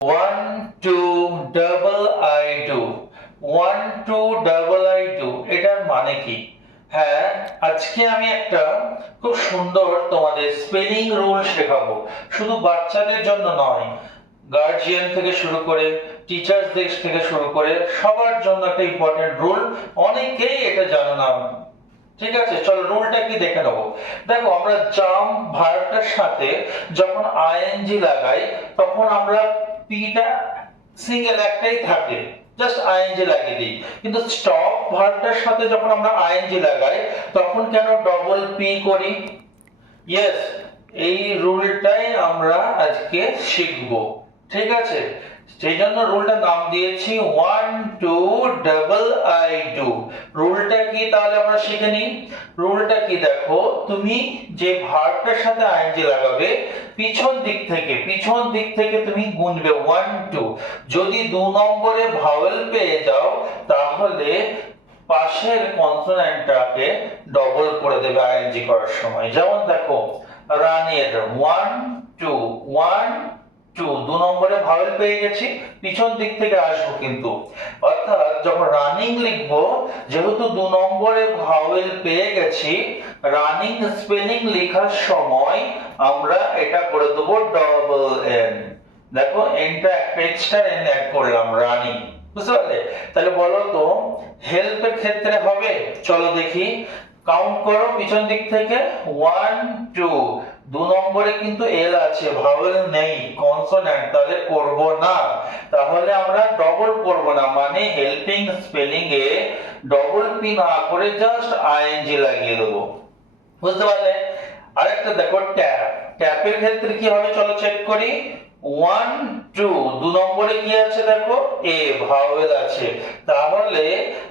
1 2 double I do 1 2 double I do এটার মানে কি? হ্যাঁ, আজকে আমি একটা খুব সুন্দর তোমাদের স্পেলিং রুল শেখাবো। শুধু বাচ্চাদের জন্য নয়, গার্জিয়ান থেকে শুরু করে টিচার্সদের থেকে শুরু করে সবার জন্য একটা ইম্পর্টেন্ট রুল। অনেকেই এটা জানো না। ঠিক আছে, চলো রুলটা কি দেখে নেবো। দেখো, আমরা জাম্প ভার্বটার সাথে যখন আইএনজি লাগাই তখন আমরা পিটা সিঙ্গেল একটাই থাকে, জাস্ট আইএনজি লাগিয়ে দিই। কিন্তু স্টপ ভার্বটার সাথে যখন আমরা আইএনজি লাগাই তখন কেন ডবল পি করি? ইয়েস, এই রুলটাই আমরা আজকে শিখব। ঠিক আছে, সেই জন্য রুলটার নাম দিয়েছি 1 2 ডাবল আই ডু। রুলটা কি তাহলে আমরা শিখে নিই। রুলটা কি দেখো, তুমি যে ভার্বটার সাথে আইএনজি লাগাবে পিছন দিক থেকে তুমি গুনবে 1 2। যদি 2 নম্বরে ভাওয়েল পেয়ে যাও তাহলে পাশের কনসোন্যান্টটাকে ডবল করে দেবে আইএনজি করার সময়। যেমন দেখো, রানের 1 2 1 2, 2 নম্বরে ভাওয়েল পেয়ে গেছি, পিছন দিক থেকে আসবো কিন্তু। অর্থাৎ যখন রানিং লিখবো, যেহেতু 2 নম্বরে ভাওয়েল পেয়ে গেছি, রানিং স্পেলিং লেখার সময় আমরা এটা করে দেবো ডবল এন। দেখো, এনটা একটা এক্সট্রা এন অ্যাড করলাম, রানিং। বুঝতে পারলে? তাহলে বলো তো হেল্পের ক্ষেত্রে হবে? চলো দেখি, কাউন্ট করো পিছন দিক থেকে। 1 2, 2 নম্বরে কিন্তু এল আছে, ভাওয়েল নেই, কনসোন্যান্ট, তাহলে করব না। তাহলে আমরা ডবল করব না, মানে হেল্পিং স্পেলিং এ ডবল পি না করে জাস্ট আইএনজি লাগিয়ে দেবো। বুঝতে পারলে? আরেকটা দেখো, ট্যাপ। ট্যাপের ক্ষেত্রে কি হবে চলো চেক করি। 1 2, 2 নম্বরে কি আছে দেখো, এ ভাওয়েল আছে, তাহলে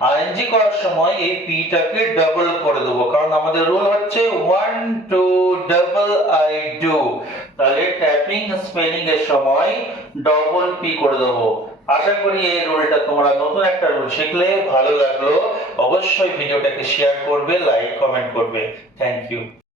আইএনজি করার সময় এই পিটাকে ডাবল করে দেবো, কারণ আমাদের রুল হচ্ছে 1 2 ডাবল আই ডু। তাহলে ট্যাপিং স্পেলিং এর সময় ডবল পি করে দেবো। আশা করি এই রুলটা তোমরা নতুন একটা রুল শিখলে। ভালো লাগলো অবশ্যই ভিডিওটাকে শেয়ার করবে, লাইক কমেন্ট করবে। Thank you.